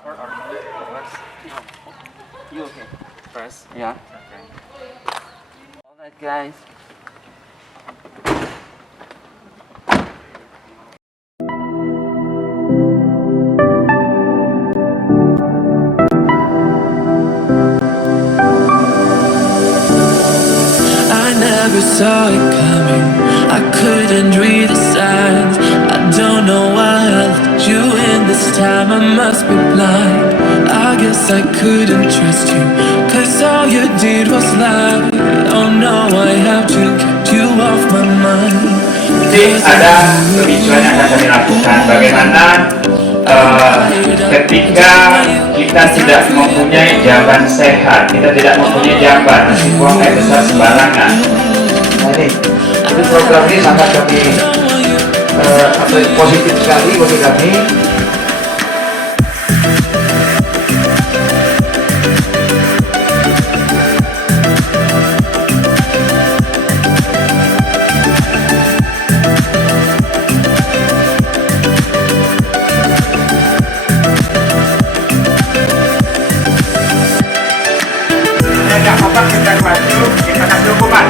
You okay? First. Yeah. Okay. Alright, guys. I never saw it coming. I couldn't read the signs. I don't know why I let you in this time. I must be blind. I guess I couldn't trust you, 'cause all you did was lie. Oh no, I have to keep you off my mind. Jadi ada kebicuan yang akan kami lakukan. Bagaimana ketika kita tidak mempunyai jamban sehat, kita tidak mempunyai jamban, masih buang air besar sembarangan. Nah ini program ini sangat kami positif sekali bagi kami. Tidak apa kita maju, kita kasih hukuman.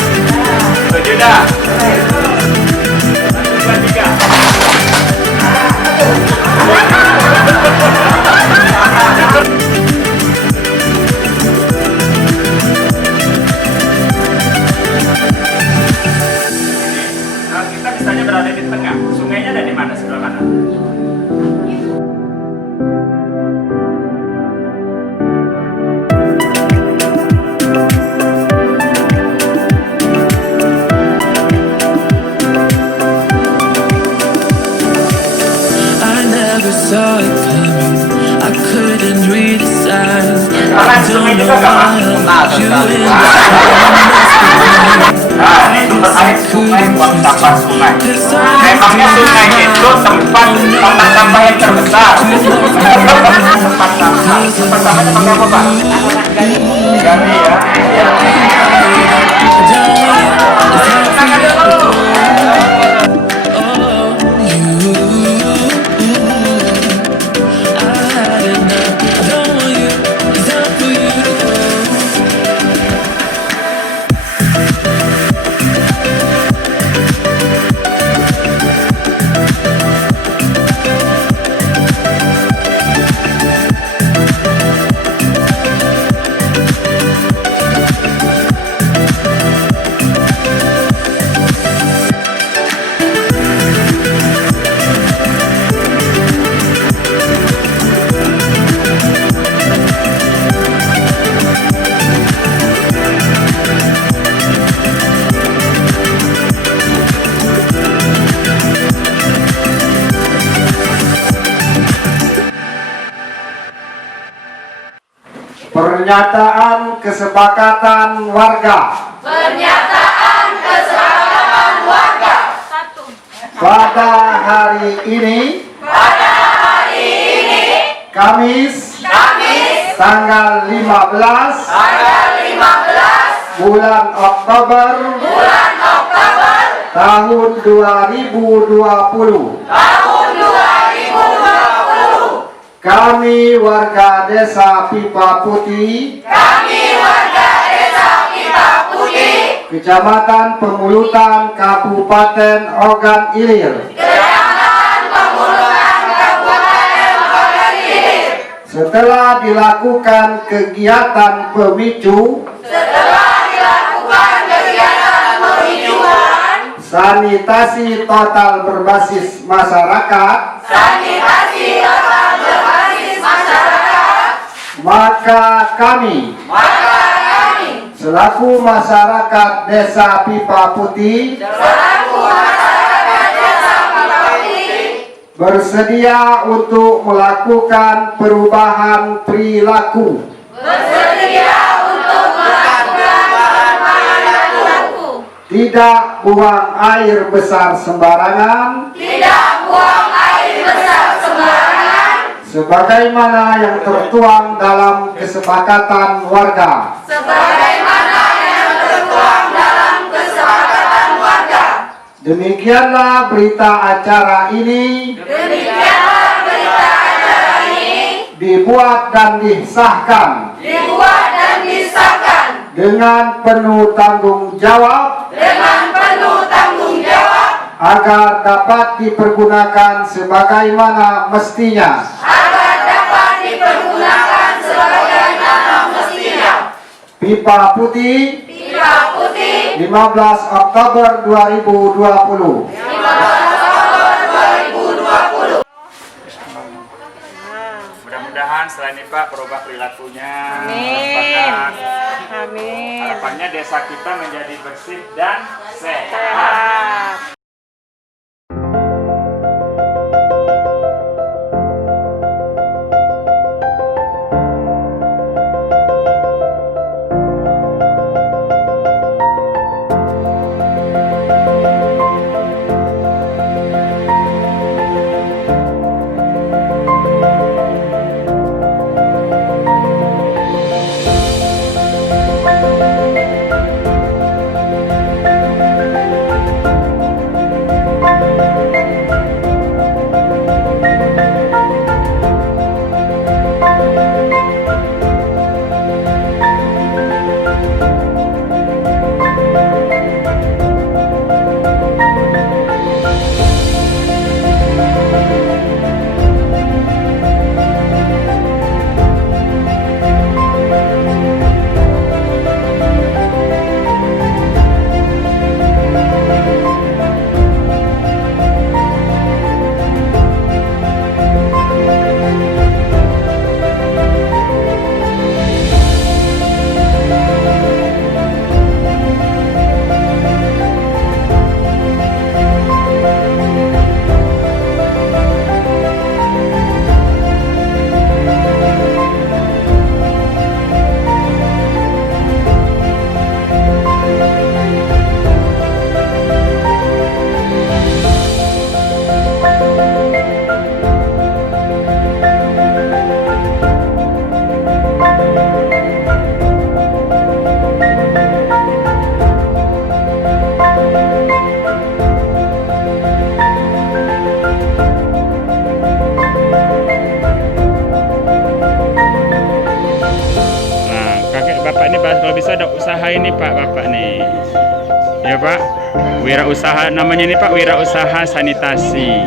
Setuju dah? 1, 2, 3. Kita misalnya berada di tengah, sungainya ada di mana, sebelah mana? Saw it coming. I couldn't read the signs. Karena sungai juga gak masuk. Nah, ini sumber air sungai, buang sampah sungai. Memangnya sungai itu tempat sampah yang terbesar. Tempat sampahnya pakai apa, Pak? Gali ya. Pernyataan kesepakatan warga. Pernyataan kesepakatan warga. Pada hari ini. Kamis. Tanggal 15. Bulan Oktober. Tahun 2020. Kami warga Desa Pipa Putih, Kecamatan Pemulutan, Kabupaten Ogan Ilir, setelah dilakukan kegiatan pemicu, sanitasi total berbasis masyarakat, maka kami selaku masyarakat Desa Pipa Putih bersedia untuk melakukan perubahan perilaku, tidak buang air besar sembarangan, sebagaimana yang tertuang dalam kesepakatan warga. Demikianlah berita acara ini dibuat dan disahkan dibuat dan disahkan dengan penuh tanggung jawab dengan penuh tanggung jawab agar dapat dipergunakan sebagaimana mestinya. agar dapat dipergunakan sebagaimana mestinya. Pipa Putih, Pipa Putih 15 Oktober 2020. 15 Oktober 2020. Mudah-mudahan setelah ini Pak berubah perilakunya. Amin. Bahkan Amin. harapannya desa kita menjadi bersih dan sehat. Sehat. Bapak ini kalau bisa ada usaha ini Pak, Bapak nih. Ya Pak, wirausaha namanya ini Pak, wirausaha sanitasi.